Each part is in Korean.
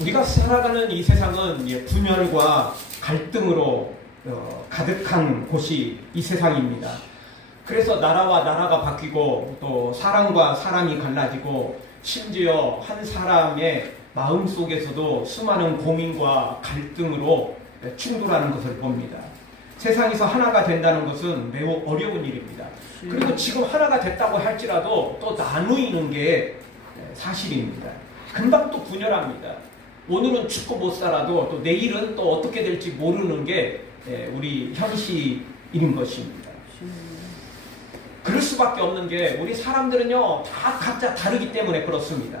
우리가 살아가는 이 세상은 분열과 갈등으로 가득한 곳이 이 세상입니다. 그래서 나라와 나라가 바뀌고 또 사람과 사람이 갈라지고 심지어 한 사람의 마음 속에서도 수많은 고민과 갈등으로 충돌하는 것을 봅니다. 세상에서 하나가 된다는 것은 매우 어려운 일입니다. 그리고 지금 하나가 됐다고 할지라도 또 나누이는 게 사실입니다. 금방 또 분열합니다. 오늘은 죽고 못 살아도 또 내일은 또 어떻게 될지 모르는 게 우리 현실인 것입니다. 그럴 수밖에 없는 게 우리 사람들은요 다 각자 다르기 때문에 그렇습니다.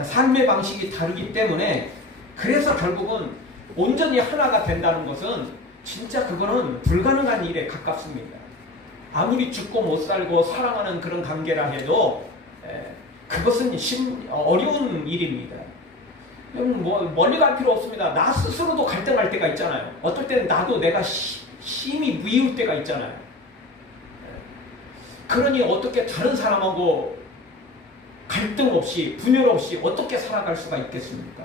삶의 방식이 다르기 때문에 그래서 결국은 온전히 하나가 된다는 것은 진짜 그거는 불가능한 일에 가깝습니다. 아무리 죽고 못 살고 사랑하는 그런 관계라 해도 그것은 어려운 일입니다. 뭐 멀리 갈 필요 없습니다. 나 스스로도 갈등할 때가 있잖아요. 어떨 때는 나도 내가 심히 미울 때가 있잖아요. 그러니 어떻게 다른 사람하고 갈등 없이 분열 없이 어떻게 살아갈 수가 있겠습니까?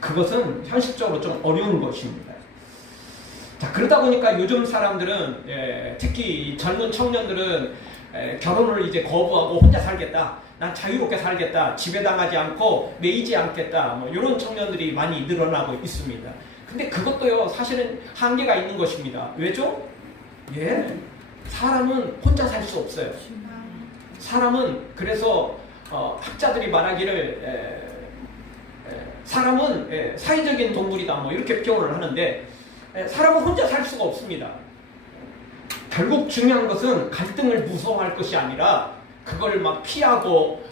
그것은 현실적으로 좀 어려운 것입니다. 자, 그러다 보니까 요즘 사람들은 특히 젊은 청년들은 결혼을 이제 거부하고 혼자 살겠다. 난 자유롭게 살겠다. 지배당하지 않고 매이지 않겠다. 뭐 이런 청년들이 많이 늘어나고 있습니다. 근데 그것도요 사실은 한계가 있는 것입니다. 왜죠? 사람은 혼자 살 수 없어요. 사람은 그래서 학자들이 말하기를 사람은 사회적인 동물이다 뭐 이렇게 표현을 하는데 사람은 혼자 살 수가 없습니다. 결국 중요한 것은 갈등을 무서워할 것이 아니라 그걸 막 피하고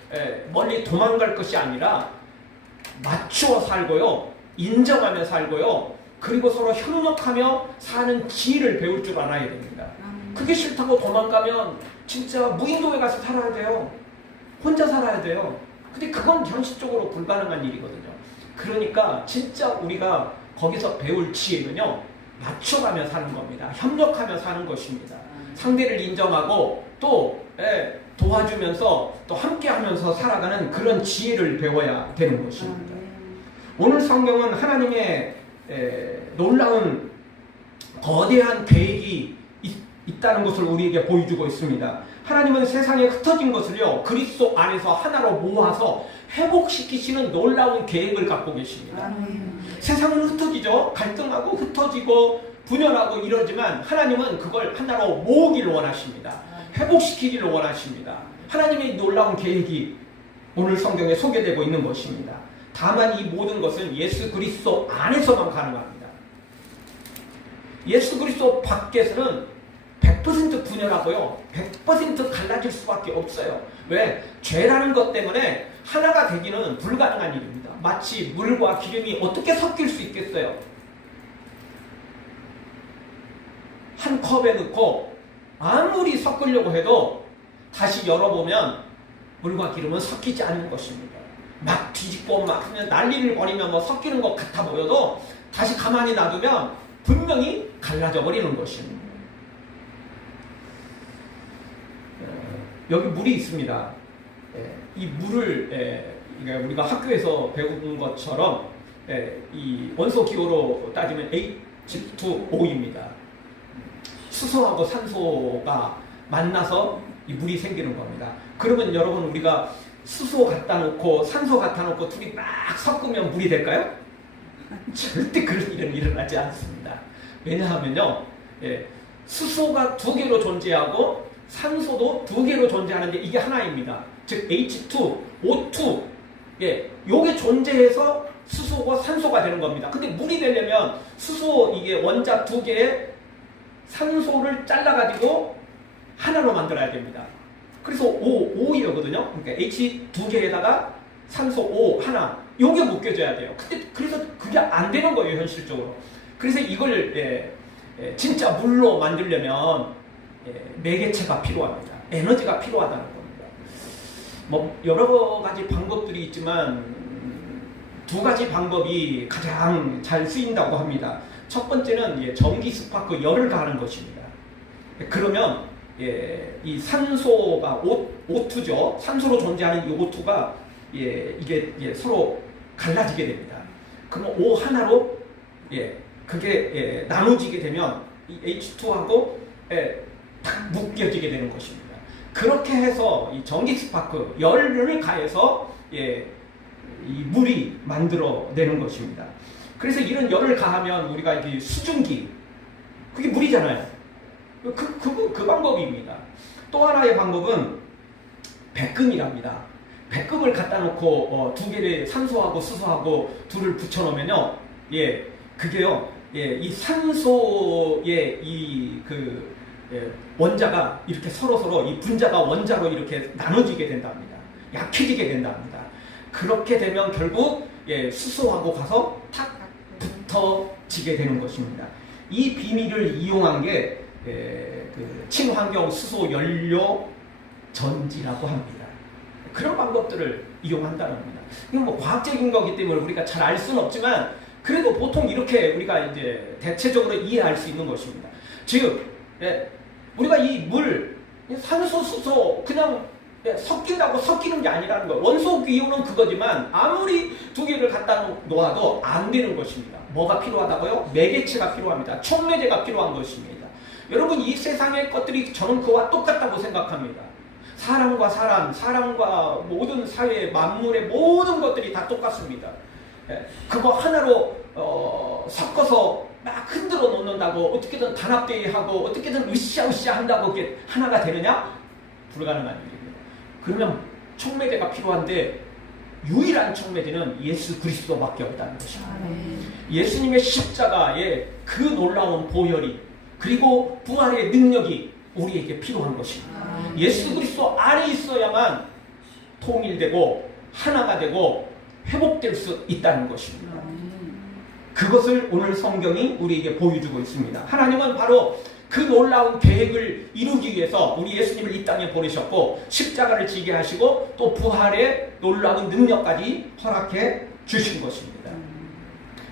멀리 도망갈 것이 아니라 맞추어 살고요, 인정하며 살고요, 그리고 서로 협력하며 사는 지혜를 배울 줄 알아야 됩니다. 그게 싫다고 도망가면 진짜 무인도에 가서 살아야 돼요. 혼자 살아야 돼요. 근데 그건 현실적으로 불가능한 일이거든요. 그러니까 진짜 우리가 거기서 배울 지혜는요, 맞춰가며 사는 겁니다. 협력하며 사는 것입니다. 상대를 인정하고 또 도와주면서 또 함께하면서 살아가는 그런 지혜를 배워야 되는 것입니다. 오늘 성경은 하나님의 놀라운 거대한 계획이 있다는 것을 우리에게 보여주고 있습니다. 하나님은 세상에 흩어진 것을요 그리스도 안에서 하나로 모아서 회복시키시는 놀라운 계획을 갖고 계십니다. 세상은 흩어지죠. 갈등하고 흩어지고 분열하고 이러지만 하나님은 그걸 하나로 모으기를 원하십니다. 회복시키기를 원하십니다. 하나님의 놀라운 계획이 오늘 성경에 소개되고 있는 것입니다. 다만 이 모든 것은 예수 그리스도 안에서만 가능합니다. 예수 그리스도 밖에서는 100% 분열하고요 100% 갈라질 수밖에 없어요. 왜? 죄라는 것 때문에 하나가 되기는 불가능한 일입니다. 마치 물과 기름이 어떻게 섞일 수 있겠어요? 한 컵에 넣고 아무리 섞으려고 해도 다시 열어보면 물과 기름은 섞이지 않는 것입니다. 막 뒤집고 막 하면 난리를 벌이면 뭐 섞이는 것 같아 보여도 다시 가만히 놔두면 분명히 갈라져 버리는 것입니다. 여기 물이 있습니다. 이 물을 우리가 학교에서 배운 것처럼 이 원소 기호로 따지면 H2O입니다. 수소하고 산소가 만나서 이 물이 생기는 겁니다. 그러면 여러분 우리가 수소 갖다 놓고 산소 갖다 놓고 둘이 막 섞으면 물이 될까요? 절대 그런 일은 일어나지 않습니다. 왜냐하면요 수소가 두 개로 존재하고 산소도 두 개로 존재하는데 이게 하나입니다. 즉 H2, O2 요게 존재해서 수소가 산소가 되는 겁니다. 근데 물이 되려면 수소 이게 원자 두 개에 산소를 잘라가지고 하나로 만들어야 됩니다. 그래서 O이거든요. 그러니까 H 두 개에다가 산소 O 하나 요게 묶여져야 돼요. 근데 그래서 그게 안 되는 거예요 현실적으로. 그래서 이걸 진짜 물로 만들려면 매개체가 필요합니다. 에너지가 필요하다는 겁니다. 뭐 여러 가지 방법들이 있지만 두 가지 방법이 가장 잘 쓰인다고 합니다. 첫 번째는 전기 스파크 열을 가하는 것입니다. 그러면 이 산소가 O2죠. 산소로 존재하는 이 O2가 이게 서로 갈라지게 됩니다. 그럼 O 하나로 그게 나눠지게 되면 이 H2하고 딱 묶여지게 되는 것입니다. 그렇게 해서 이 전기 스파크 열을 가해서 이 물이 만들어내는 것입니다. 그래서 이런 열을 가하면 우리가 이 수증기 그게 물이잖아요. 그 방법입니다. 또 하나의 방법은 백금이랍니다. 백금을 갖다 놓고 두 개를 산소하고 수소하고 둘을 붙여놓으면요, 그게요, 이 산소의 원자가 이렇게 서로 이 분자가 원자로 이렇게 나눠지게 된답니다. 약해지게 된답니다. 그렇게 되면 결국 수소하고 가서 탁 붙어지게 되는 것입니다. 이 비밀을 이용한 게 친환경 수소 연료 전지라고 합니다. 그런 방법들을 이용한다는 겁니다. 이건 뭐 과학적인 거기 때문에 우리가 잘 알 수는 없지만 그래도 보통 이렇게 우리가 이제 대체적으로 이해할 수 있는 것입니다. 즉, 우리가 이 물, 산소, 수소 그냥 섞인다고 섞이는 게 아니라는 거예요. 원소 기호는 그거지만 아무리 두 개를 갖다 놓아도 안 되는 것입니다. 뭐가 필요하다고요? 매개체가 필요합니다. 촉매제가 필요한 것입니다. 여러분, 이 세상의 것들이 저는 그와 똑같다고 생각합니다. 사람과 사람, 사람과 모든 사회, 만물의 모든 것들이 다 똑같습니다. 그거 하나로 섞어서 막 흔들어 놓는다고 어떻게든 단합대회하고 어떻게든 으쌰으쌰 한다고 그게 하나가 되느냐? 불가능한 일입니다. 그러면 촉매제가 필요한데 유일한 촉매제는 예수 그리스도밖에 없다는 것입니다. 예수님의 십자가의 그 놀라운 보혈이 그리고 부활의 능력이 우리에게 필요한 것입니다. 예수 그리스도 안에 있어야만 통일되고 하나가 되고 회복될 수 있다는 것입니다. 그것을 오늘 성경이 우리에게 보여주고 있습니다. 하나님은 바로 그 놀라운 계획을 이루기 위해서 우리 예수님을 이 땅에 보내셨고 십자가를 지게 하시고 또 부활의 놀라운 능력까지 허락해 주신 것입니다.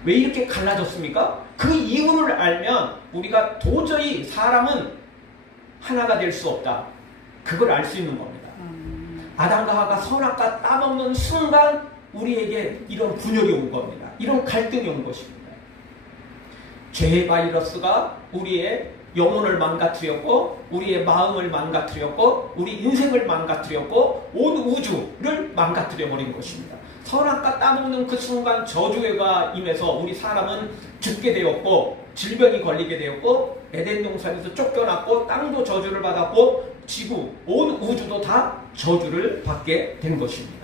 왜 이렇게 갈라졌습니까? 그 이유를 알면 우리가 도저히 사람은 하나가 될 수 없다. 그걸 알 수 있는 겁니다. 아담과 하와가 선악과 따먹는 순간 우리에게 이런 분열이 온 겁니다. 이런 갈등이 온 것입니다. 죄의 바이러스가 우리의 영혼을 망가뜨렸고 우리의 마음을 망가뜨렸고 우리 인생을 망가뜨렸고 온 우주를 망가뜨려 버린 것입니다. 선악과 따먹는 그 순간 저주가 임해서 우리 사람은 죽게 되었고 질병이 걸리게 되었고 에덴 동산에서 쫓겨났고 땅도 저주를 받았고 지구 온 우주도 다 저주를 받게 된 것입니다.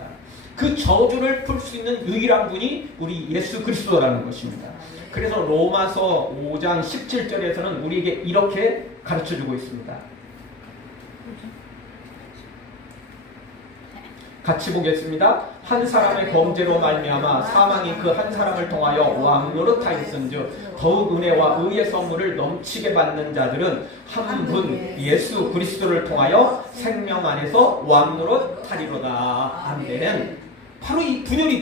그 저주를 풀 수 있는 유일한 분이 우리 예수 그리스도라는 것입니다. 그래서 로마서 5장 17절에서는 우리에게 이렇게 가르쳐주고 있습니다. 같이 보겠습니다. 한 사람의 범죄로 말미암아 사망이 그 한 사람을 통하여 왕노릇하였은즉 더욱 은혜와 의의 선물을 넘치게 받는 자들은 한 분 예수 그리스도를 통하여 생명 안에서 왕노릇하리로다. 아멘. 바로 이 분열이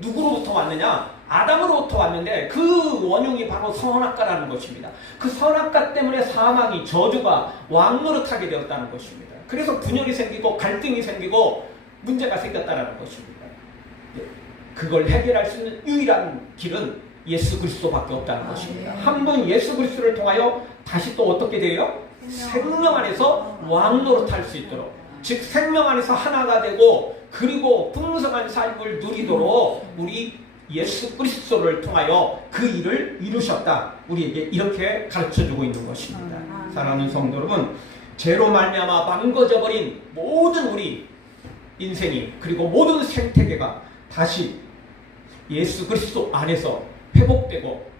누구로부터 왔느냐? 아담으로부터 왔는데 그 원흉이 바로 선악과라는 것입니다. 그 선악과 때문에 사망이 저주가 왕노릇하게 되었다는 것입니다. 그래서 분열이 생기고 갈등이 생기고 문제가 생겼다는 것입니다. 그걸 해결할 수 있는 유일한 길은 예수 그리스도밖에 없다는 것입니다. 한 번 예수 그리스도를 통하여 다시 또 어떻게 돼요? 생명 안에서 왕노릇할 수 있도록, 즉 생명 안에서 하나가 되고 그리고 풍성한 삶을 누리도록 우리 예수 그리스도를 통하여 그 일을 이루셨다. 우리에게 이렇게 가르쳐주고 있는 것입니다. 사랑하는 성도 여러분, 죄로 말미암아 망가져버린 모든 우리 인생이 그리고 모든 생태계가 다시 예수 그리스도 안에서 회복되고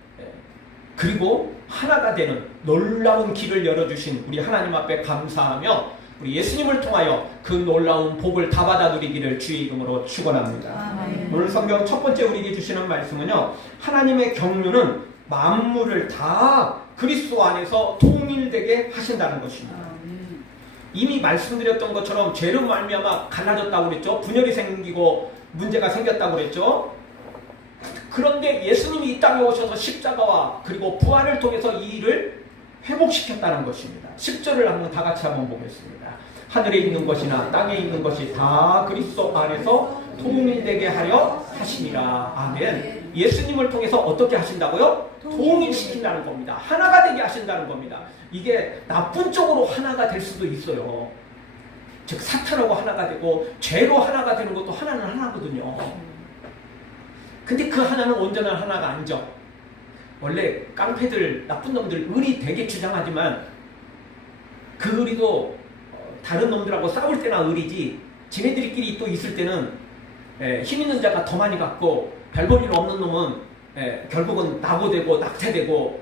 그리고 하나가 되는 놀라운 길을 열어주신 우리 하나님 앞에 감사하며 우리 예수님을 통하여 그 놀라운 복을 다 받아 누리기를 주의 이름으로 축원합니다. 오늘 성경 첫 번째 우리에게 주시는 말씀은요, 하나님의 경륜은 만물을 다 그리스도 안에서 통일되게 하신다는 것입니다. 이미 말씀드렸던 것처럼 죄로 말미암아 갈라졌다고 그랬죠. 분열이 생기고 문제가 생겼다고 그랬죠. 그런데 예수님이 이 땅에 오셔서 십자가와 그리고 부활을 통해서 이 일을 회복시켰다는 것입니다. 10절을 다 같이 한번 보겠습니다. 하늘에 있는 것이나 땅에 있는 것이 다 그리스도 안에서 통일되게 하려 하심이라. 아멘. 예수님을 통해서 어떻게 하신다고요? 통일시킨다는 겁니다. 하나가 되게 하신다는 겁니다. 이게 나쁜 쪽으로 하나가 될 수도 있어요. 즉 사탄하고 하나가 되고 죄로 하나가 되는 것도 하나는 하나거든요. 근데 그 하나는 온전한 하나가 아니죠. 원래 깡패들, 나쁜 놈들 의리 되게 주장하지만 그 의리도 다른 놈들하고 싸울 때나 의리지 지네들끼리 또 있을 때는 힘 있는 자가 더 많이 갖고 별볼일 없는 놈은 결국은 낙오되고 낙태되고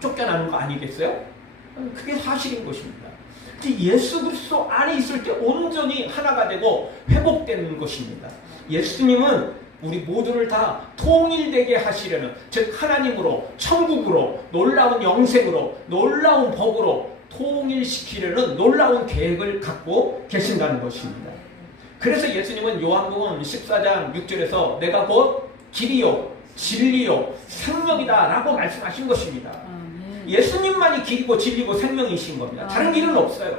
쫓겨나는 거 아니겠어요? 그게 사실인 것입니다. 예수 그리스도 안에 있을 때 온전히 하나가 되고 회복되는 것입니다. 예수님은 우리 모두를 다 통일되게 하시려는, 즉 하나님으로, 천국으로, 놀라운 영생으로, 놀라운 법으로 통일시키려는 놀라운 계획을 갖고 계신다는 것입니다. 그래서 예수님은 요한복음 14장 6절에서 내가 곧 길이요 진리요 생명이다 라고 말씀하신 것입니다. 예수님만이 길이고 진리고 생명이신 겁니다. 다른 길은 없어요.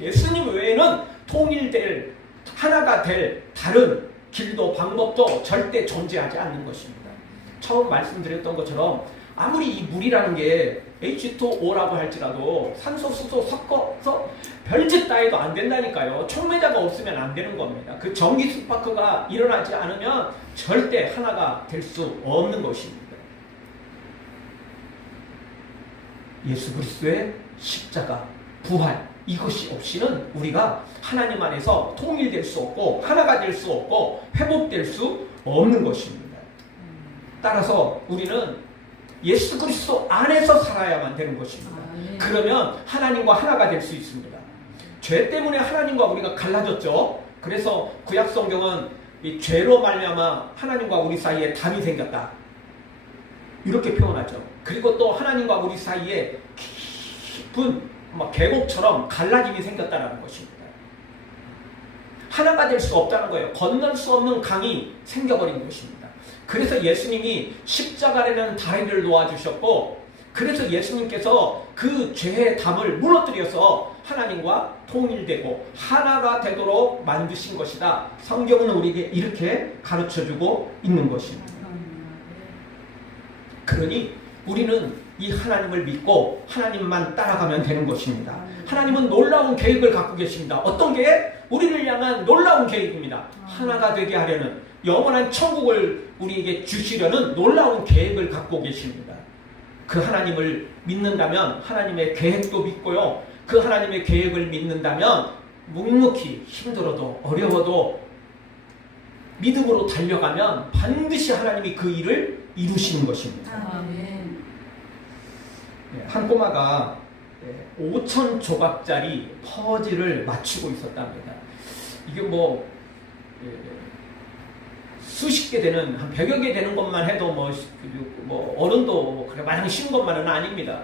예수님 외에는 통일될, 하나가 될 다른 길도 방법도 절대 존재하지 않는 것입니다. 처음 말씀드렸던 것처럼 아무리 이 물이라는 게 H2O라고 할지라도 산소, 수소 섞어서 별짓 따위도 안 된다니까요. 촉매자가 없으면 안 되는 겁니다. 그 전기 스파크가 일어나지 않으면 절대 하나가 될 수 없는 것입니다. 예수 그리스도의 십자가, 부활, 이것이 없이는 우리가 하나님 안에서 통일될 수 없고 하나가 될 수 없고 회복될 수 없는 것입니다. 따라서 우리는 예수 그리스도 안에서 살아야만 되는 것입니다. 그러면 하나님과 하나가 될 수 있습니다. 죄 때문에 하나님과 우리가 갈라졌죠. 그래서 구약 성경은 이 죄로 말미암아 하나님과 우리 사이에 담이 생겼다 이렇게 표현하죠. 그리고 또 하나님과 우리 사이에 깊은 계곡처럼 갈라짐이 생겼다는 것입니다. 하나가 될 수 없다는 거예요. 건널 수 없는 강이 생겨버린 것입니다. 그래서 예수님이 십자가라는 다리를 놓아주셨고, 그래서 예수님께서 그 죄의 담을 무너뜨려서 하나님과 통일되고 하나가 되도록 만드신 것이다. 성경은 우리에게 이렇게 가르쳐주고 있는 것입니다. 그러니 우리는 이 하나님을 믿고 하나님만 따라가면 되는 것입니다. 하나님은 놀라운 계획을 갖고 계십니다. 어떤 계획? 우리를 향한 놀라운 계획입니다. 하나가 되게 하려는, 영원한 천국을 우리에게 주시려는 놀라운 계획을 갖고 계십니다. 그 하나님을 믿는다면 하나님의 계획도 믿고요. 그 하나님의 계획을 믿는다면 묵묵히 힘들어도 어려워도 믿음으로 달려가면 반드시 하나님이 그 일을 이루시는 것입니다. 한 꼬마가 5천 조각짜리 퍼즐을 맞추고 있었답니다. 이게 수십 개 되는, 한 100여 개 되는 것만 해도 어른도 그래 마냥 쉬운 것만은 아닙니다.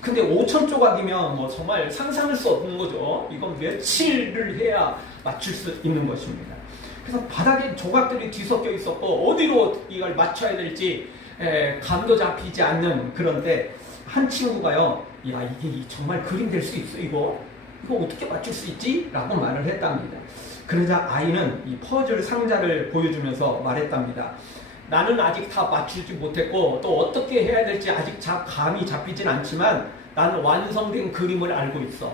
근데 5천 조각이면 정말 상상할 수 없는 거죠. 이건 며칠을 해야 맞출 수 있는 것입니다. 그래서 바닥에 조각들이 뒤섞여 있었고 어디로 이걸 맞춰야 될지 감도 잡히지 않는, 그런데 한 친구가요, 야, 이게 정말 그림 될 수 있어, 이거 어떻게 맞출 수 있지? 라고 말을 했답니다. 그러자 아이는 이 퍼즐 상자를 보여주면서 말했답니다. 나는 아직 다 맞추지 못했고 또 어떻게 해야 될지 아직 감이 잡히진 않지만 나는 완성된 그림을 알고 있어.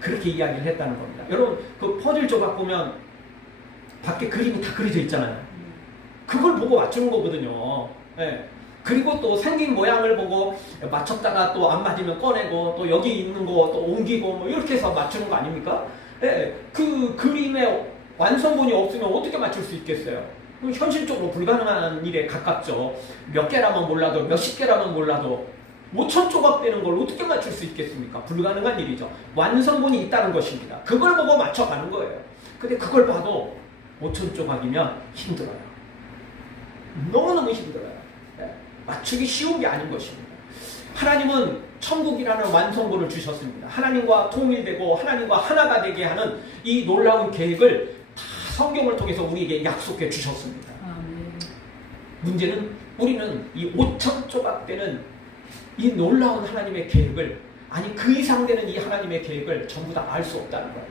그렇게 이야기를 했다는 겁니다. 여러분, 그 퍼즐 조각 보면 밖에 그림이 다 그려져 있잖아요. 그걸 보고 맞추는 거거든요. 네. 그리고 또 생긴 모양을 보고 맞췄다가 또 안 맞으면 꺼내고 또 여기 있는 거 또 옮기고 이렇게 해서 맞추는 거 아닙니까? 네. 그 그림의 완성본이 없으면 어떻게 맞출 수 있겠어요? 현실적으로 불가능한 일에 가깝죠. 몇 개라면 몰라도 몇십 개라면 몰라도 5천 조각 되는 걸 어떻게 맞출 수 있겠습니까? 불가능한 일이죠. 완성본이 있다는 것입니다. 그걸 보고 맞춰가는 거예요. 근데 그걸 봐도 5천 조각이면 힘들어요. 너무너무 힘들어요. 네. 맞추기 쉬운 게 아닌 것입니다. 하나님은 천국이라는 완성본을 주셨습니다. 하나님과 통일되고 하나님과 하나가 되게 하는 이 놀라운 계획을 다 성경을 통해서 우리에게 약속해 주셨습니다. 문제는 우리는 이 5천 조각 되는 이 놀라운 하나님의 계획을, 아니 그 이상 되는 이 하나님의 계획을 전부 다 알 수 없다는 거예요.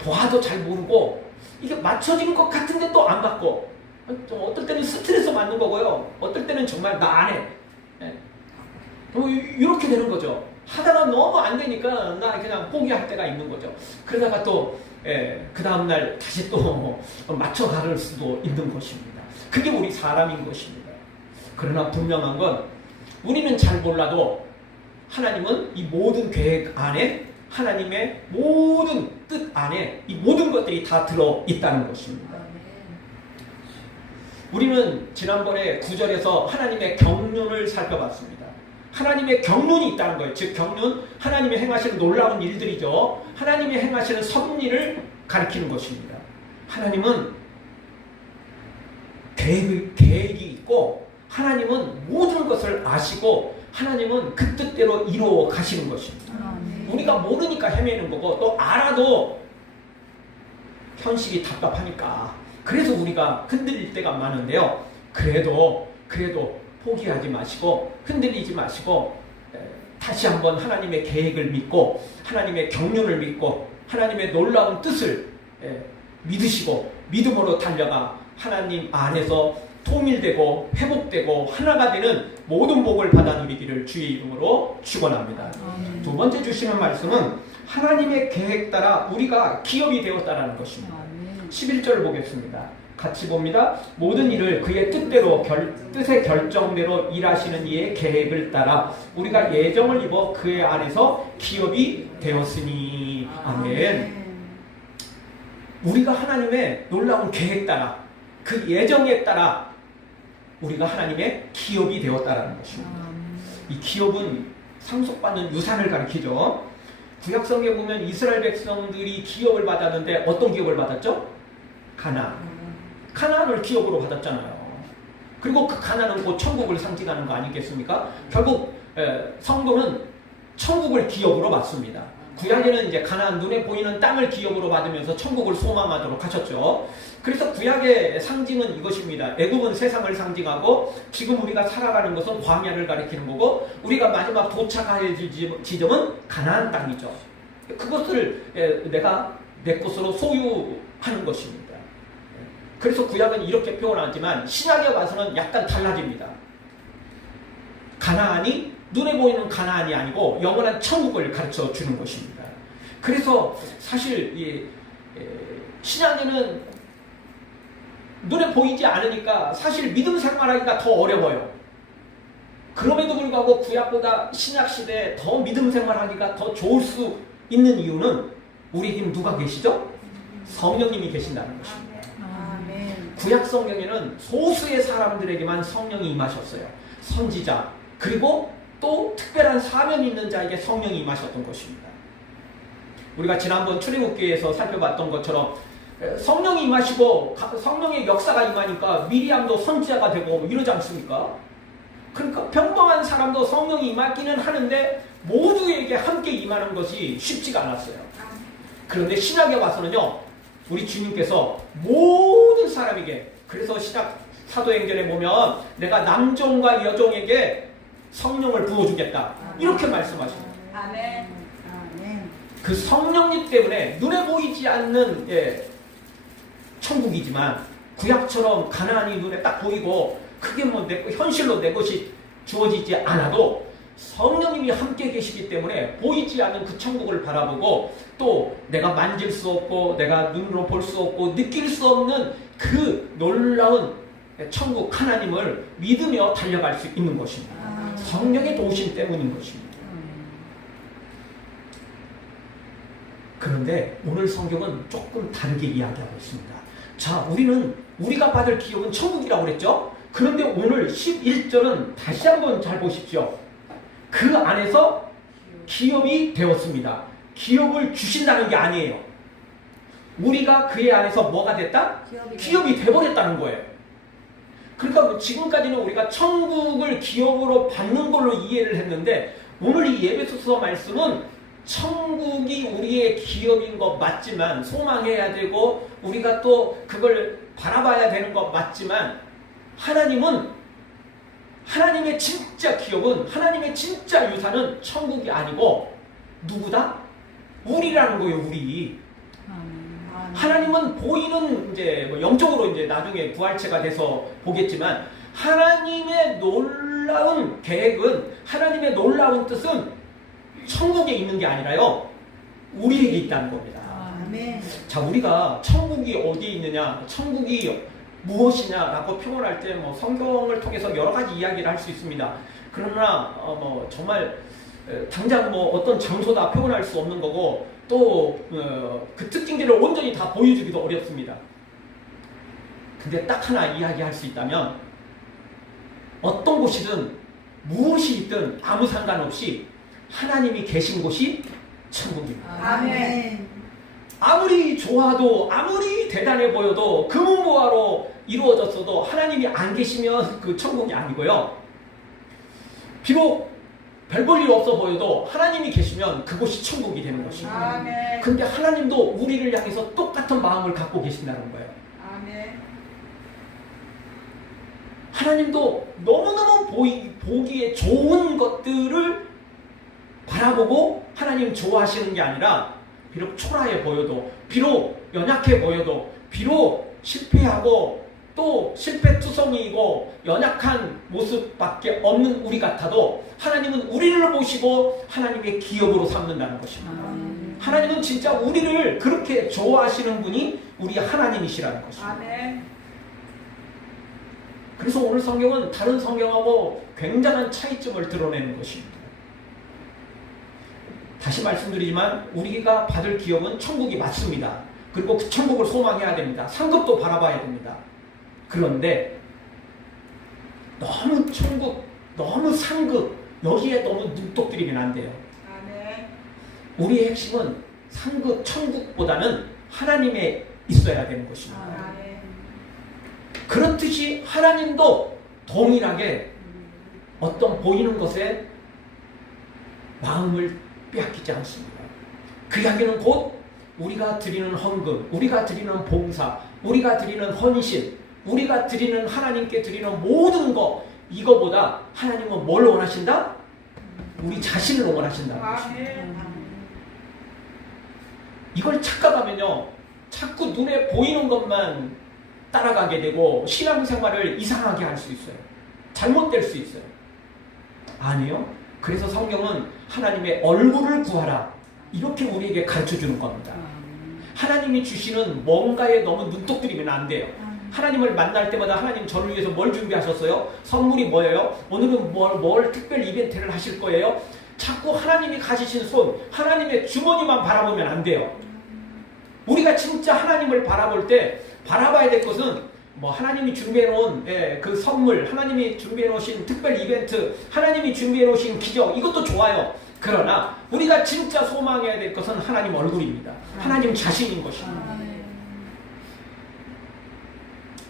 보아도 잘 모르고 이게 맞춰진 것 같은데 또 안 맞고, 좀 어떨 때는 스트레스 받는 거고요. 어떨 때는 정말 나 안 해. 예. 이렇게 되는 거죠. 하다가 너무 안 되니까 나 그냥 포기할 때가 있는 거죠. 그러다가 또 그 다음날 다시 또 맞춰가를 수도 있는 것입니다. 그게 우리 사람인 것입니다. 그러나 분명한 건 우리는 잘 몰라도 하나님은 이 모든 계획 안에 하나님의 모든 뜻 안에 이 모든 것들이 다 들어있다는 것입니다. 우리는 지난번에 9절에서 하나님의 경륜을 살펴봤습니다. 하나님의 경륜이 있다는 거예요. 즉 경륜, 하나님이 행하시는 놀라운 일들이죠. 하나님이 행하시는 섭리를 가리키는 것입니다. 하나님은 계획이 있고 하나님은 모든 것을 아시고 하나님은 그 뜻대로 이루어 가시는 것입니다. 우리가 모르니까 헤매는 거고 또 알아도 현실이 답답하니까 그래서 우리가 흔들릴 때가 많은데요. 그래도 포기하지 마시고 흔들리지 마시고 다시 한번 하나님의 계획을 믿고 하나님의 경륜을 믿고 하나님의 놀라운 뜻을 믿으시고 믿음으로 달려가 하나님 안에서 통일되고 회복되고 하나가 되는 모든 복을 받아 누리기를 주의 이름으로 축원합니다. 두 번째 주시는 말씀은 하나님의 계획 따라 우리가 기업이 되었다라는 것입니다. 11절 보겠습니다. 같이 봅니다. 모든 일을 그의 뜻대로 뜻의 결정대로 일하시는 이의 계획을 따라 우리가 예정을 입어 그의 안에서 기업이 되었으니. 아멘. 우리가 하나님의 놀라운 계획 따라 그 예정에 따라 우리가 하나님의 기업이 되었다라는 것입니다. 이 기업은 상속받는 유산을 가리키죠. 구약성경에 보면 이스라엘 백성들이 기업을 받았는데 어떤 기업을 받았죠? 가나안을 기업으로 받았잖아요. 그리고 그 가나안은 곧 천국을 상징하는 거 아니겠습니까? 결국 성도는 천국을 기업으로 받습니다. 구약에는 이제 가나안 눈에 보이는 땅을 기업으로 받으면서 천국을 소망하도록 하셨죠. 그래서 구약의 상징은 이것입니다. 애굽은 세상을 상징하고 지금 우리가 살아가는 것은 광야를 가리키는 거고 우리가 마지막 도착할 지점은 가나안 땅이죠. 그것을 내가 내 것으로 소유하는 것입니다. 그래서 구약은 이렇게 표현하지만 신약에 와서는 약간 달라집니다. 가나안이 눈에 보이는 가나안이 아니고 영원한 천국을 가르쳐 주는 것입니다. 그래서 사실 이 신약에는 눈에 보이지 않으니까 사실 믿음 생활하기가 더 어려워요. 그럼에도 불구하고 구약보다 신약 시대에 더 믿음 생활하기가 더 좋을 수 있는 이유는 우리에게는 누가 계시죠? 성령님이 계신다는 것입니다. 구약 성경에는 소수의 사람들에게만 성령이 임하셨어요. 선지자 그리고 또 특별한 사명이 있는 자에게 성령이 임하셨던 것입니다. 우리가 지난번 출애굽기에서 살펴봤던 것처럼 성령이 임하시고 성령의 역사가 임하니까 미리암도 선지자가 되고 이러지 않습니까? 그러니까 평범한 사람도 성령이 임하기는 하는데 모두에게 함께 임하는 것이 쉽지가 않았어요. 그런데 신약에 와서는요. 우리 주님께서 모든 사람에게 그래서 신약 사도행전에 보면 내가 남종과 여종에게 성령을 부어주겠다. 이렇게 말씀하십니다. 아멘. 그 성령님 때문에 눈에 보이지 않는 천국이지만 구약처럼 가나안이 눈에 딱 보이고 그게 뭐 현실로 내 것이 주어지지 않아도 성령님이 함께 계시기 때문에 보이지 않는 그 천국을 바라보고 또 내가 만질 수 없고 내가 눈으로 볼 수 없고 느낄 수 없는 그 놀라운 천국 하나님을 믿으며 달려갈 수 있는 것입니다. 성령의 도우심 때문인 것입니다. 그런데 오늘 성경은 조금 다르게 이야기하고 있습니다. 자, 우리가 받을 기업은 천국이라고 그랬죠? 그런데 오늘 11절은 다시 한번 잘 보십시오. 그 안에서 기업이 되었습니다. 기업을 주신다는 게 아니에요. 우리가 그의 안에서 뭐가 됐다? 기업이 돼버렸다는 거예요. 그러니까 지금까지는 우리가 천국을 기업으로 받는 걸로 이해를 했는데 오늘 이 에베소서 말씀은 천국이 우리의 기업인 것 맞지만 소망해야 되고 우리가 또 그걸 바라봐야 되는 것 맞지만 하나님의 진짜 기업은 하나님의 진짜 유산은 천국이 아니고 누구다? 우리라는 거예요. 우리. 하나님은 보이는 이제 뭐 영적으로 이제 나중에 부활체가 돼서 보겠지만 하나님의 놀라운 계획은 하나님의 놀라운 뜻은 천국에 있는 게 아니라요 우리에게 있다는 겁니다. 아멘. 자, 우리가 천국이 어디에 있느냐, 천국이 무엇이냐라고 표현할 때 뭐 성경을 통해서 여러 가지 이야기를 할 수 있습니다. 그러나 뭐 정말 당장 뭐 어떤 장소다 표현할 수 없는 거고 또 그 특징들을 온전히 다 보여주기도 어렵습니다. 근데 딱 하나 이야기할 수 있다면 어떤 곳이든 무엇이 있든 아무 상관없이 하나님이 계신 곳이 천국입니다. 아멘. 아무리 좋아도 아무리 대단해 보여도 금은보화로 이루어졌어도 하나님이 안 계시면 그 천국이 아니고요. 비록 별 볼 일 없어 보여도 하나님이 계시면 그곳이 천국이 되는 것입니다. 아멘. 근데 하나님도 우리를 향해서 똑같은 마음을 갖고 계신다는 거예요. 아멘. 하나님도 너무너무 보기에 좋은 것들을 바라보고 하나님 좋아하시는 게 아니라 비록 초라해 보여도 비록 연약해 보여도 비록 실패하고 또 실패투성이이고 연약한 모습밖에 없는 우리 같아도 하나님은 우리를 보시고 하나님의 기업으로 삼는다는 것입니다. 하나님은 진짜 우리를 그렇게 좋아하시는 분이 우리 하나님이시라는 것입니다. 아멘. 그래서 오늘 성경은 다른 성경하고 굉장한 차이점을 드러내는 것입니다. 다시 말씀드리지만 우리가 받을 기업은 천국이 맞습니다. 그리고 그 천국을 소망해야 됩니다. 상급도 바라봐야 됩니다. 그런데 너무 천국, 너무 상급 여기에 너무 눈독 들이면 안 돼요. 아멘. 우리의 핵심은 상급, 천국보다는 하나님에 있어야 되는 것입니다. 아멘. 그렇듯이 하나님도 동일하게 어떤 보이는 것에 마음을 빼앗기지 않습니다. 그 이야기는 곧 우리가 드리는 헌금, 우리가 드리는 봉사, 우리가 드리는 헌신, 우리가 드리는 하나님께 드리는 모든 것 이거보다 하나님은 뭘 원하신다? 우리 자신을 원하신다는 것입니다. 이걸 착각하면요 자꾸 눈에 보이는 것만 따라가게 되고 신앙생활을 이상하게 할 수 있어요. 잘못될 수 있어요. 아니요. 그래서 성경은 하나님의 얼굴을 구하라 이렇게 우리에게 가르쳐주는 겁니다. 하나님이 주시는 뭔가에 너무 눈독 들이면 안 돼요. 하나님을 만날 때마다 하나님 저를 위해서 뭘 준비하셨어요? 선물이 뭐예요? 오늘은 뭘 특별 이벤트를 하실 거예요? 자꾸 하나님이 가지신 손, 하나님의 주머니만 바라보면 안 돼요. 우리가 진짜 하나님을 바라볼 때 바라봐야 될 것은 뭐 하나님이 준비해 놓은 그 선물, 하나님이 준비해 놓으신 특별 이벤트, 하나님이 준비해 놓으신 기적 이것도 좋아요. 그러나 우리가 진짜 소망해야 될 것은 하나님 얼굴입니다. 하나님 자신인 것입니다.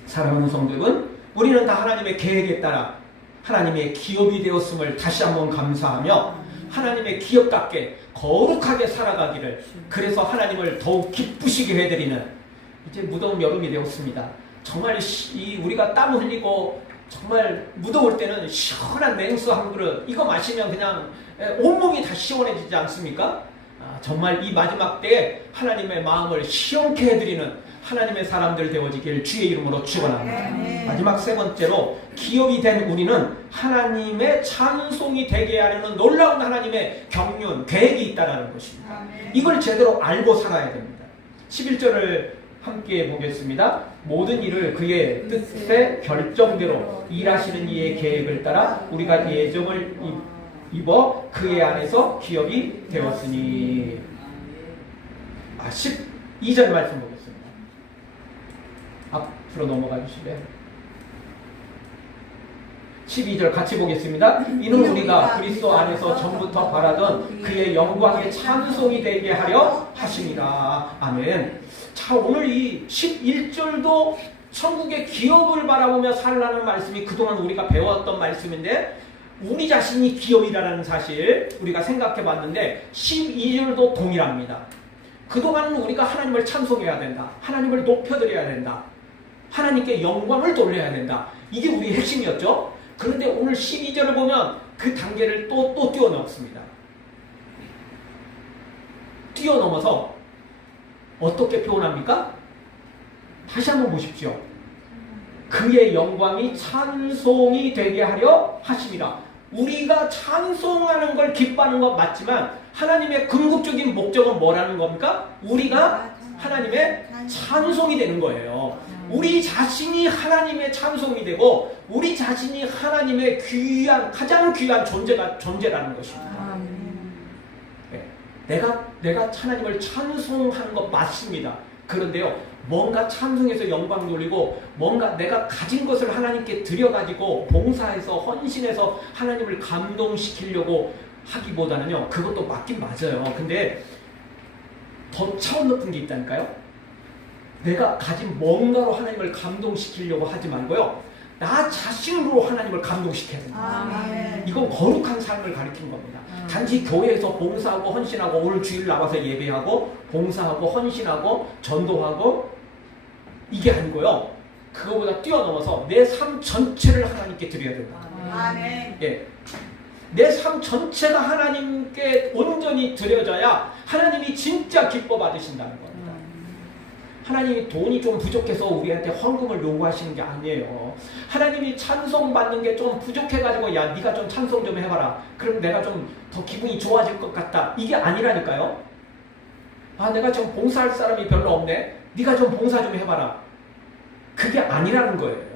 사랑하는 성도 여러분, 우리는 다 하나님의 계획에 따라 하나님의 기업이 되었음을 다시 한번 감사하며 하나님의 기업답게 거룩하게 살아가기를, 그래서 하나님을 더욱 기쁘시게 해드리는 이제 무더운 여름이 되었습니다. 정말 우리가 땀 흘리고 정말 무더울 때는 시원한 냉수 한 그릇 이거 마시면 그냥 온몸이 다 시원해지지 않습니까? 정말 이 마지막 때에 하나님의 마음을 시원케 해드리는 하나님의 사람들 되어지길 주의 이름으로 축원합니다. 마지막 세 번째로 기업이 된 우리는 하나님의 찬송이 되게 하려는 놀라운 하나님의 경륜, 계획이 있다는 것입니다. 이걸 제대로 알고 살아야 됩니다. 11절을 함께 보겠습니다. 모든 일을 그의 뜻의 결정대로 일하시는 이의 계획을 따라 우리가 예정을 입어 그의 안에서 기업이 되었으니. 12절 말씀 보겠습니다. 앞으로 넘어가 주실래요? 12절 같이 보겠습니다. 이는 우리가 그리스도 안에서 전부터 바라던 그의 영광의 찬송이 되게 하려 하십니다. 아멘. 자, 오늘 이 11절도 천국의 기업을 바라보며 살라는 말씀이 그동안 우리가 배웠던 말씀인데 우리 자신이 기업이라는 사실 우리가 생각해 봤는데 12절도 동일합니다. 그동안은 우리가 하나님을 찬송해야 된다. 하나님을 높여드려야 된다. 하나님께 영광을 돌려야 된다. 이게 우리의 핵심이었죠. 그런데 오늘 12절을 보면 그 단계를 또 뛰어넘습니다. 뛰어넘어서 어떻게 표현합니까? 다시 한번 보십시오. 그의 영광이 찬송이 되게 하려 하심이라. 우리가 찬송하는 걸 기뻐하는 건 맞지만 하나님의 궁극적인 목적은 뭐라는 겁니까? 우리가 하나님의 찬송이 되는 거예요. 우리 자신이 하나님의 찬송이 되고 우리 자신이 하나님의 가장 귀한 존재라는 것입니다. 내가 하나님을 찬송하는 것 맞습니다. 그런데요, 뭔가 찬송해서 영광 돌리고 뭔가 내가 가진 것을 하나님께 드려가지고 봉사해서 헌신해서 하나님을 감동시키려고 하기보다는요, 그것도 맞긴 맞아요. 근데 더 차원 높은 게 있다니까요. 내가 가진 뭔가로 하나님을 감동시키려고 하지 말고요, 나 자신으로 하나님을 감동시켜야 된다. 이건 거룩한 삶을 가리키는 겁니다. 단지 교회에서 봉사하고 헌신하고 오늘 주일 나와서 예배하고 봉사하고 헌신하고 전도하고 이게 아니고요, 그거보다 뛰어넘어서 내 삶 전체를 하나님께 드려야 된다. 예. 내 삶 전체가 하나님께 온전히 드려져야 하나님이 진짜 기뻐 받으신다는 겁니다. 하나님이 돈이 좀 부족해서 우리한테 헌금을 요구하시는 게 아니에요. 하나님이 찬송 받는 게 좀 부족해가지고 야 네가 좀 찬송 좀 해봐라. 그럼 내가 좀 더 기분이 좋아질 것 같다. 이게 아니라니까요. 아 내가 좀 봉사할 사람이 별로 없네. 네가 좀 봉사 좀 해봐라. 그게 아니라는 거예요.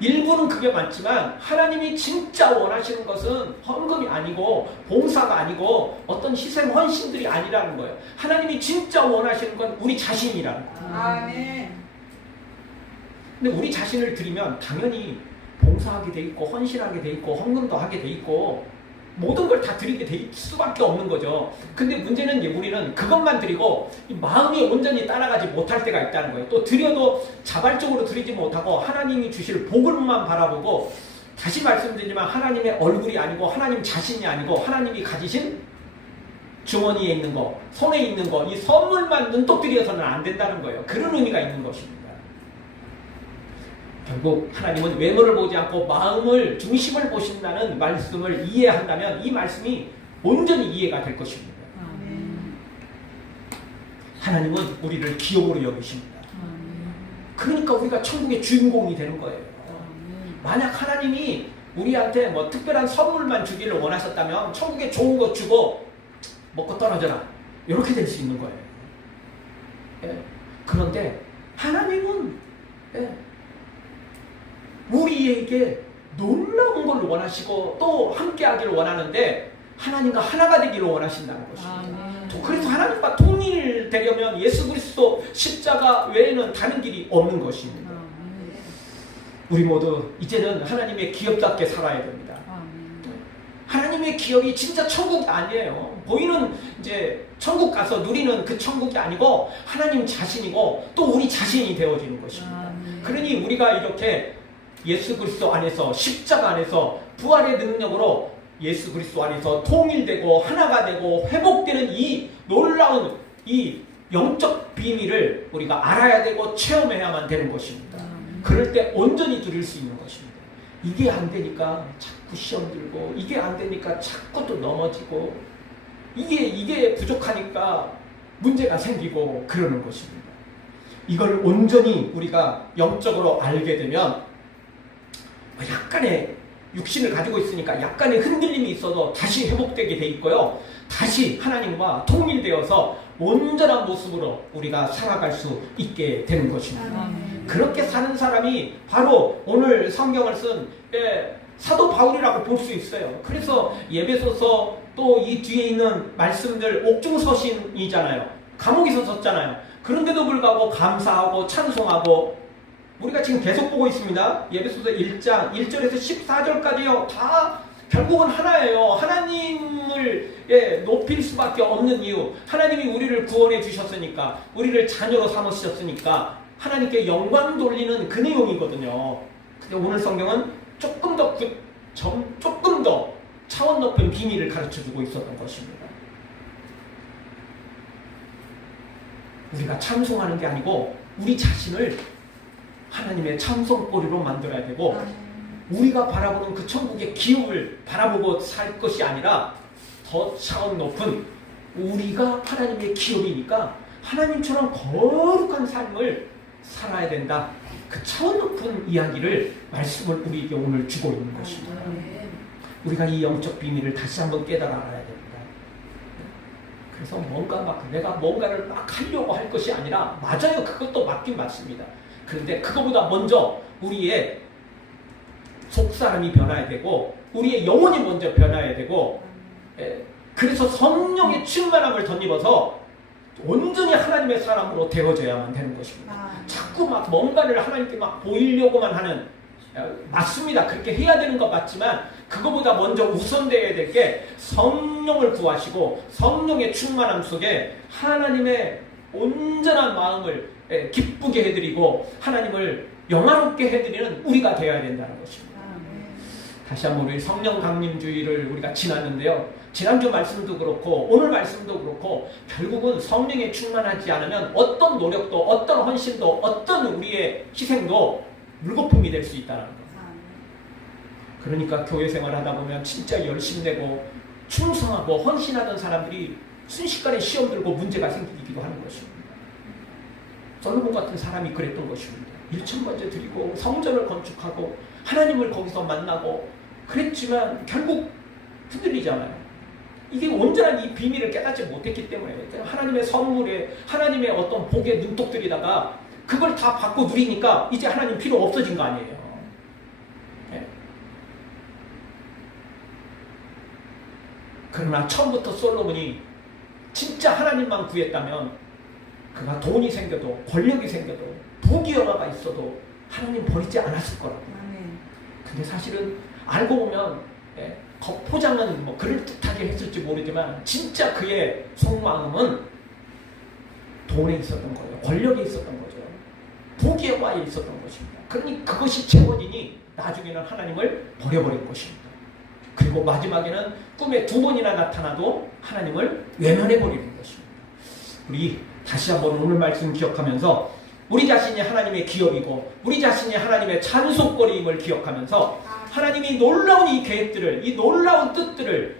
일부는 그게 맞지만 하나님이 진짜 원하시는 것은 헌금이 아니고 봉사가 아니고 어떤 희생 헌신들이 아니라는 거예요. 하나님이 진짜 원하시는 건 우리 자신이라는 거예요. 아멘. 근데 우리 자신을 드리면 당연히 봉사하게 돼 있고 헌신하게 돼 있고 헌금도 하게 돼 있고 모든 걸 다 드리게 될 수밖에 없는 거죠. 근데 문제는 우리는 그것만 드리고 마음이 온전히 따라가지 못할 때가 있다는 거예요. 또 드려도 자발적으로 드리지 못하고 하나님이 주실 복을만 바라보고, 다시 말씀드리지만 하나님의 얼굴이 아니고 하나님 자신이 아니고 하나님이 가지신 주머니에 있는 거, 손에 있는 거, 이 선물만 눈독 들여서는 안 된다는 거예요. 그런 의미가 있는 것입니다. 결국 하나님은 외모를 보지 않고 마음을 중심을 보신다는 말씀을 이해한다면 이 말씀이 온전히 이해가 될 것입니다. 하나님은 우리를 기업으로 여기십니다. 그러니까 우리가 천국의 주인공이 되는 거예요. 만약 하나님이 우리한테 뭐 특별한 선물만 주기를 원하셨다면 천국에 좋은 거 주고 먹고 떨어져라 이렇게 될 수 있는 거예요. 예. 그런데 하나님은 우리에게 놀라운 걸 원하시고 또 함께하기를 원하는데 하나님과 하나가 되기를 원하신다는 것입니다. 그래서 하나님과 통일되려면 예수 그리스도 십자가 외에는 다른 길이 없는 것입니다. 우리 모두 이제는 하나님의 기업답게 살아야 됩니다. 하나님의 기업이 진짜 천국이 아니에요. 보이는 이제 천국 가서 누리는 그 천국이 아니고 하나님 자신이고 또 우리 자신이 되어지는 것입니다. 그러니 우리가 이렇게 예수 그리스도 안에서 십자가 안에서 부활의 능력으로 예수 그리스도 안에서 통일되고 하나가 되고 회복되는 이 놀라운 이 영적 비밀을 우리가 알아야 되고 체험해야만 되는 것입니다. 그럴 때 온전히 누릴 수 있는 것입니다. 이게 안 되니까 자꾸 시험 들고 이게 안 되니까 자꾸 또 넘어지고 이게 부족하니까 문제가 생기고 그러는 것입니다. 이걸 온전히 우리가 영적으로 알게 되면 약간의 육신을 가지고 있으니까 약간의 흔들림이 있어도 다시 회복되게 돼 있고요. 다시 하나님과 통일되어서 온전한 모습으로 우리가 살아갈 수 있게 되는 것입니다. 그렇게 사는 사람이 바로 오늘 성경을 쓴 사도 바울이라고 볼 수 있어요. 그래서 예배소서 또 이 뒤에 있는 말씀들 옥중서신이잖아요. 감옥에서 썼잖아요. 그런데도 불구하고 감사하고 찬송하고 우리가 지금 계속 보고 있습니다. 예배소서 1장 1절에서 14절까지요. 다 결국은 하나예요. 하나님을 높일 수밖에 없는 이유. 하나님이 우리를 구원해 주셨으니까, 우리를 자녀로 삼으셨으니까 하나님께 영광 돌리는 그 내용이거든요. 근데 오늘 성경은 조금 더 차원 높은 비밀을 가르쳐주고 있었던 것입니다. 우리가 찬송하는 게 아니고 우리 자신을 하나님의 찬송거리로 만들어야 되고, 우리가 바라보는 그 천국의 기업을 바라보고 살 것이 아니라 더 차원 높은 우리가 하나님의 기업이니까 하나님처럼 거룩한 삶을 살아야 된다. 그 차원 높은 이야기를 말씀을 우리에게 오늘 주고 있는 것입니다. 우리가 이 영적 비밀을 다시 한번 깨달아 알아야 됩니다. 그래서 내가 뭔가를 막 하려고 할 것이 아니라, 맞아요. 그것도 맞긴 맞습니다. 그런데 그거보다 먼저 우리의 속사람이 변화해야 되고, 우리의 영혼이 먼저 변화해야 되고, 그래서 성령의 충만함을 덧입어서 온전히 하나님의 사람으로 되어져야만 되는 것입니다. 자꾸 막 뭔가를 하나님께 막 보이려고만 하는, 맞습니다. 그렇게 해야 되는 것 맞지만, 그거보다 먼저 우선되어야 될 게 성령을 구하시고 성령의 충만함 속에 하나님의 온전한 마음을 기쁘게 해드리고 하나님을 영화롭게 해드리는 우리가 되어야 된다는 것입니다. 다시 한번 우리 성령 강림주의를 우리가 지났는데요. 지난주 말씀도 그렇고 오늘 말씀도 그렇고 결국은 성령에 충만하지 않으면 어떤 노력도 어떤 헌신도 어떤 우리의 희생도 물거품이 될 수 있다는 것. 그러니까 교회 생활을 하다 보면 진짜 열심히 내고 충성하고 헌신하던 사람들이 순식간에 시험 들고 문제가 생기기도 하는 것입니다. 솔로몬 같은 사람이 그랬던 것입니다. 일천 먼저 드리고 성전을 건축하고 하나님을 거기서 만나고 그랬지만 결국 흔들리잖아요. 이게 온전한 이 비밀을 깨닫지 못했기 때문에 하나님의 선물에 하나님의 어떤 복에 눈독 들이다가 그걸 다 받고 누리니까 이제 하나님 필요 없어진 거 아니에요. 네. 그러나 처음부터 솔로몬이 진짜 하나님만 구했다면 그가 돈이 생겨도 권력이 생겨도 부귀 영화가 있어도 하나님 버리지 않았을 거라고. 근데 사실은 알고 보면 겉포장은 뭐 그럴듯하게 했을지 모르지만 진짜 그의 속마음은 돈에 있었던 거예요. 권력에 있었던 거죠. 부귀 영화에 있었던 것입니다. 그러니 그것이 채워지니 나중에는 하나님을 버려버린 것입니다. 그리고 마지막에는 꿈에 2번이나 나타나도 하나님을 외면해버리는 것입니다. 우리 다시 한번 오늘 말씀 기억하면서 우리 자신이 하나님의 기업이고 우리 자신이 하나님의 찬송거리임을 기억하면서 하나님이 놀라운 이 계획들을, 이 놀라운 뜻들을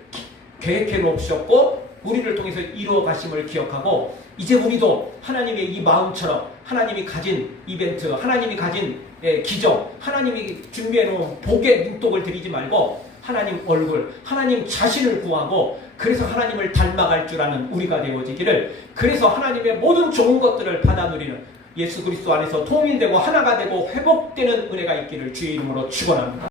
계획해 놓으셨고 우리를 통해서 이루어 가심을 기억하고 이제 우리도 하나님의 이 마음처럼 하나님이 가진 이벤트, 하나님이 가진 기적, 하나님이 준비해 놓은 복의 눈독을 들이지 말고 하나님 얼굴, 하나님 자신을 구하고 그래서 하나님을 닮아갈 줄 아는 우리가 되어지기를, 그래서 하나님의 모든 좋은 것들을 받아 누리는 예수 그리스도 안에서 통일되고 하나가 되고 회복되는 은혜가 있기를 주의 이름으로 축원합니다.